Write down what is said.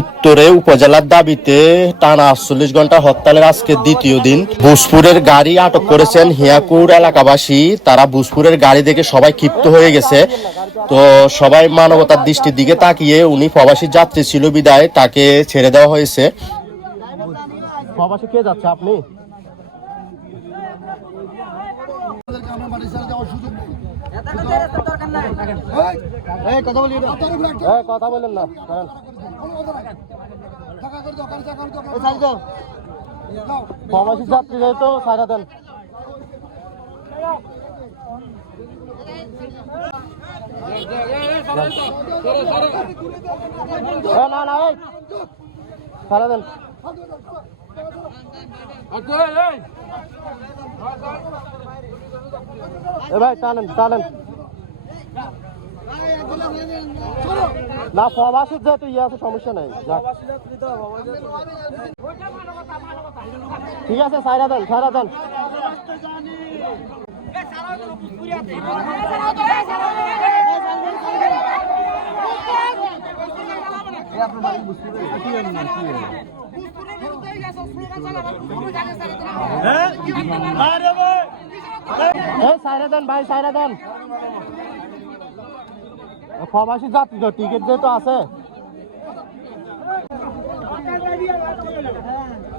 উত্তরে উপজেলার দাবিতে টানা 48 ঘন্টা হরতালের আজকে দ্বিতীয় দিন। ভোজপুরের গাড়ি আটক করেছেন হিয়াকুর এলাকাবাসী। তারা ভোজপুরের গাড়ি দেখে সবাই ক্ষিপ্ত হয়ে গেছে। তো সবাই মানবতার দৃষ্টির দিকে তাকিয়ে, উনি প্রবাসী যাত্রী ছিল বিদায় তাকে ছেড়ে দেওয়া হয়েছে। প্রবাসী কে যাচ্ছে আপনি? কথা বলেন না, প্রবাসী যাত্রী যেহেতু ছাড়া দেন। না না ছাড়া দেন। ভাই টানেন টানেন না, প্রবাসীর যেহেতু ইয়ে আছে সমস্যা নেই। ঠিক আছে ছাড়া দেন ছাড়া দেন। সাইরা দেন ভাই সাইরা দেন। প্রবাসী যাত্রী তো টিকিট যেহেতু আছে।